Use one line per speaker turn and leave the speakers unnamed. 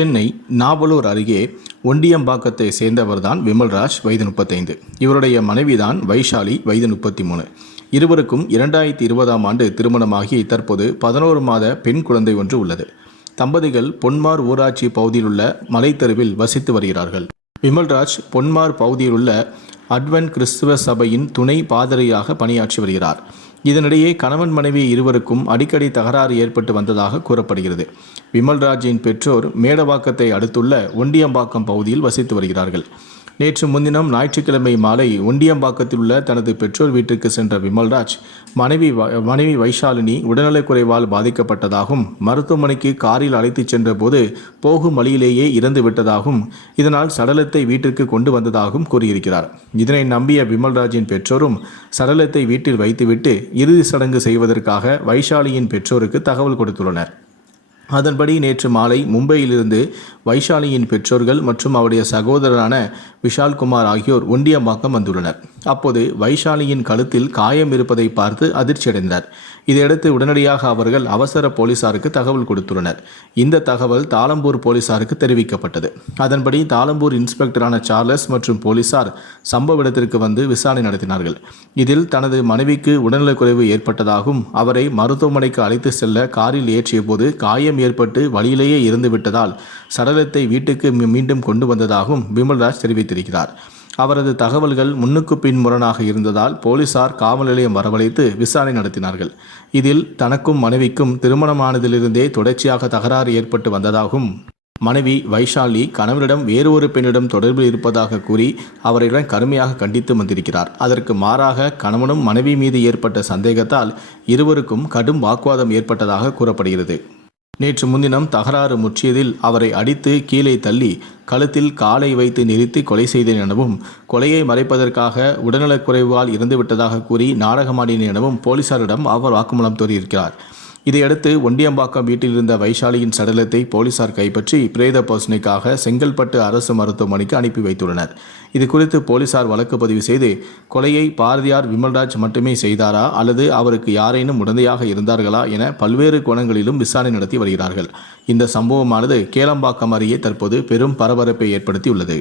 சென்னை நாவலூர் அருகே ஒண்டியம்பாக்கத்தை சேர்ந்தவர்தான் விமல்ராஜ் வயது முப்பத்தைந்து. இவருடைய மனைவிதான் வைஷாலி வயது முப்பத்தி மூணு இருவருக்கும் இரண்டாயிரத்தி இருபதாம் ஆண்டு திருமணமாகி தற்போது பதினோரு மாத பெண் குழந்தை ஒன்று உள்ளது. தம்பதிகள் பொன்மார் ஊராட்சி பகுதியில் உள்ள மலைத்தெருவில் வசித்து வருகிறார்கள். விமல்ராஜ் பொன்மார் பகுதியில் உள்ள அட்வன் கிறிஸ்துவ சபையின் துணை பாதிரியாக பணியாற்றி வருகிறார். இதனிடையே கணவன் மனைவி இருவருக்கும் அடிக்கடி தகராறு ஏற்பட்டு வந்ததாக கூறப்படுகிறது. விமல்ராஜின் பெற்றோர் மேடவாக்கத்தை அடுத்துள்ள ஒண்டியம்பாக்கம் பகுதியில் வசித்து வருகிறார்கள். நேற்று முன்தினம் ஞாயிற்றுக்கிழமை மாலை ஒண்டியம்பாக்கத்தில் உள்ள தனது பெற்றோர் வீட்டுக்கு சென்ற விமல்ராஜ் மனைவி வ- மனைவி வைஷாலினி உடல்நலக்குறைவால் பாதிக்கப்பட்டதாகவும் மருத்துவமனைக்கு காரில் அழைத்துச் சென்றபோது போகும் வழியிலேயே இறந்து விட்டதாகவும் இதனால் சடலத்தை வீட்டிற்கு கொண்டு வந்ததாகவும் கூறியிருக்கிறார். இதனை நம்பிய விமல்ராஜின் பெற்றோரும் சடலத்தை வீட்டில் வைத்துவிட்டு இறுதி சடங்கு செய்வதற்காக வைஷாலியின் பெற்றோருக்கு தகவல் கொடுத்துள்ளனர். அதன்படி நேற்று மாலை மும்பையிலிருந்து வைஷாலியின் பெற்றோர்கள் மற்றும் அவருடைய சகோதரரான விஷால்குமார் ஆகியோர் ஒண்டியம்பாக்கம் வந்துள்ளனர். அப்போது வைஷாலியின் கழுத்தில் காயம் இருப்பதை பார்த்து அதிர்ச்சியடைந்தார். இதையடுத்து உடனடியாக அவர்கள் அவசர போலீசாருக்கு தகவல் கொடுத்துள்ளனர். இந்த தகவல் தாளம்பூர் போலீசாருக்கு தெரிவிக்கப்பட்டது. அதன்படி தாளம்பூர் இன்ஸ்பெக்டரான சார்லஸ் மற்றும் போலீசார் சம்பவ இடத்திற்கு வந்து விசாரணை நடத்தினார்கள். இதில் தனது மனைவிக்கு உடல்நலக்குறைவு ஏற்பட்டதாகவும் அவரை மருத்துவமனைக்கு அழைத்து செல்ல காரில் ஏற்றிய போது காயம் ஏற்பட்டு வழியிலேயே இறந்து விட்டதால் சடலத்தை வீட்டுக்கு மீ- மீண்டும் கொண்டு வந்ததாகவும் விமல்ராஜ் தெரிவித்திருக்கிறார். அவரது தகவல்கள் முன்னுக்கு பின் முரணாக இருந்ததால் போலீசார் காவல் நிலையம் வரவழைத்து விசாரணை நடத்தினார்கள். இதில் தனக்கும் மனைவிக்கும் திருமணமானதிலிருந்தே தொடர்ச்சியாக தகராறு ஏற்பட்டு வந்ததாகவும் மனைவி வைஷாலி கணவரிடம் வேறு ஒரு பெண்ணிடம் தொடர்பில் இருப்பதாக கூறி அவரிடம் கடுமையாக கண்டித்து வந்திருக்கிறார். அதற்கு மாறாக கணவனும் மனைவி மீது ஏற்பட்ட சந்தேகத்தால் இருவருக்கும் கடும் வாக்குவாதம் ஏற்பட்டதாக கூறப்படுகிறது. நேற்று முன்தினம் தகராறு முற்றியதில் அவரை அடித்து கீழே தள்ளி கழுத்தில் காலை வைத்து நிறுத்தி கொலை செய்தேன் எனவும் கொலையை மறைப்பதற்காக உடல்நலக்குறைவால் இறந்துவிட்டதாக கூறி நாடகமாடினேன் எனவும் போலீசாரிடம் அவர் வாக்குமூலம் தோறியிருக்கிறார். இதையடுத்து ஒண்டியம்பாக்கம் வீட்டில் இருந்த வைஷாலியின் சடலத்தை போலீசார் கைப்பற்றி பிரேத பரிசோதனைக்காக செங்கல்பட்டு அரசு மருத்துவமனைக்கு அனுப்பி வைத்துள்ளனர். இது குறித்து போலீசார் வழக்கு பதிவு செய்து கொலையை பாரதியார் விமல்ராஜ் மட்டுமே செய்தாரா? அல்லது அவருக்கு யாரேனும் உடந்தையாக இருந்தார்களா? என பல்வேறு கோணங்களிலும் விசாரணை நடத்தி வருகிறார்கள். இந்த சம்பவமானது கேளம்பாக்கம் அருகே தற்போது பெரும் பரபரப்பை ஏற்படுத்தியுள்ளது.